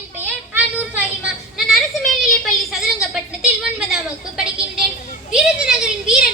என் பெயர் அனூர் ஃபாஹிமா நான் அரசு மேல்நிலைப்பள்ளி சதுரங்கப்பட்டினத்தில் ஒன்பதாம் வகுப்பு படிக்கின்றேன். விருதுநகரின் வீர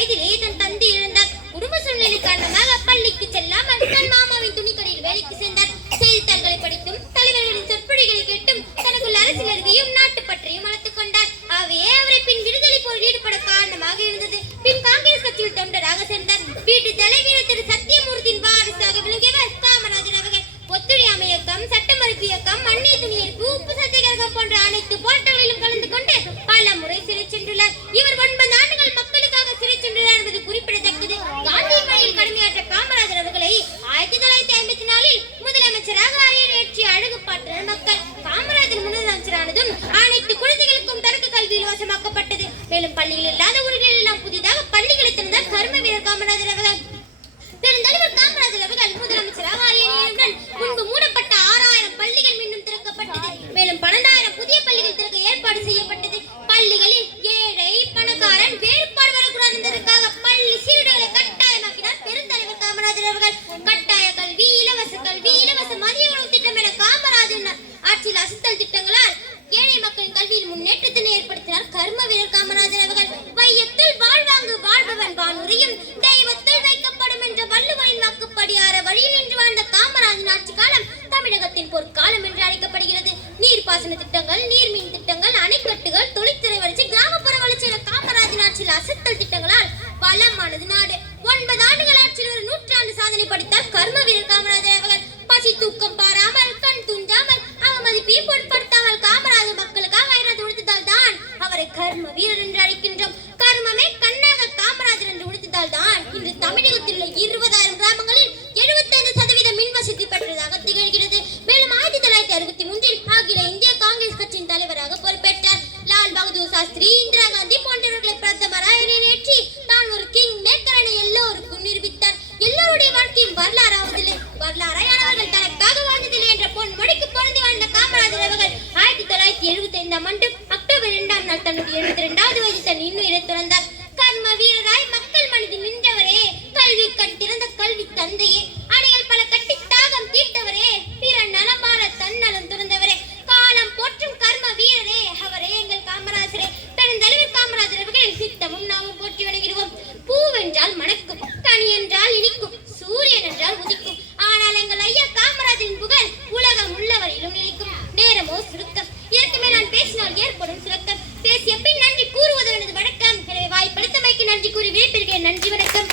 வயதிலேயே தன் தந்தை இழந்தார். குடும்ப சூழ்நிலை காரணமாக பள்ளிக்கு செல்லாமல் தன் மாமாவின் துணிக்கடையில் வேலைக்கு சென்றார் செய்தித்தாள்களை படித்தும் தலைவர்களின் சொற்பொழிகளை கேட்டும் தனக்குள் அரசியல் அறிவையும் நாட்டுப்பற்றையும் வளர்த்துக் கொண்டார். அவையே அவரை பின் விடுதலை போரில் ஈடுபட காரணமாக இருந்தது. பின் காங்கிரஸ் கட்சியில் தொண்டராக சேர்ந்தார். வீட்டு தலைவர் திரு சத்தியமூர்த்தியின் வாரிசாக விளங்கியவர் காமராஜர் அவர்கள். ஒத்துழையாமை இயக்கம் சட்ட மறுப்பு இயக்கம் மண்ணிய துணி உப்பு சத்தியாகிரகம் போன்ற அனைத்து போராட்டங்களிலும் மேலும் பள்ளிகள் இல்லாத ஊர்களில் எல்லாம் புதிதாக முன்னேற்றத்தினை ஏற்படுத்தினார் கர்ம வீரர் காமராஜர் அவர்கள் வையத்தில் வாழ்வாங்கு வாழ்பவன் வானுரையும் தெய்வத்தில் வைக்கப்படும் என்ற வள்ளுவரின் வாக்குப்படி ஆற வழியில் நின்று வாழ்ந்த காமராஜன் ஆட்சி காலம் தமிழகத்தின் பொற்காலம் என்று அழைக்கப்படுகிறது. நீர்ப்பாசன திட்டங்கள் நீர்மின் திட்டங்கள் அணைக்கட்டுகள் தொழிற்துறை வளர்ச்சி கிராமப்புற வளர்ச்சி என காமராஜன் ஆட்சியில் அசத்தல் திட்டங்களால் வளமானது நாடு. ஒன்பது ஆண்டுகள் ஆட்சியில் ஒரு நூற்றாண்டு சாதனை படித்தார் கர்ம வீரர் காமராஜர் அவர்கள். பசி தூக்கம் பாரா கண் துஞ்சாமல் அவமதிப்பையும் பொருட்படுத்தாமல் காமராஜர் மக்களுக்காக ஆயிரத்து உடுத்ததால் தான் அவரை கர்ம வீரர் என்று அழைக்கின்றோம். கர்மமே கண்ணாக காமராஜர் என்று உடுத்ததால் தான் இன்று தமிழகத்தில் உள்ள இருபதாயிரம் கிராமங்களில் எழுபத்தைந்து சதவீத மின் வசதி பெற்றதாக திகழ்கிறது. மேலும் ஆயிரத்தி தொள்ளாயிரத்தி அறுபத்தி மூன்றில் அகில இந்திய காங்கிரஸ் கட்சியின் தலைவராக பொறுப்பேற்றார். லால் பகதூர் சாஸ்திரி இந்திரா காந்தி போன்றவர்களை பிரதமராக நிறைவேற்றி தான் ஒரு கிங் மேக்கர் என எல்லோருக்கும் நிரூபித்தார். எல்லோருடைய வாழ்க்கையும் வரலாறாவதில்லை. வரலாறானவர்கள் தனக்காக வாழ்ந்ததில்லை என்ற பொன் மொழிக்கு பொருந்தி வாழ்ந்த காமராஜர் அவர்கள் ஆயிரத்தி தொள்ளாயிரத்தி எழுபத்தி ஐந்தாம் ஆண்டு தன்னுடைய எழுபத்தி ரெண்டாவது வயது தன் வணக்கம். பேசிய பின் நன்றி கூறுவது எனது வணக்கம். எனவே வாய்ப்பளித்தமைக்கு நன்றி கூறி விடைபெறுகிறேன். நன்றி வணக்கம்.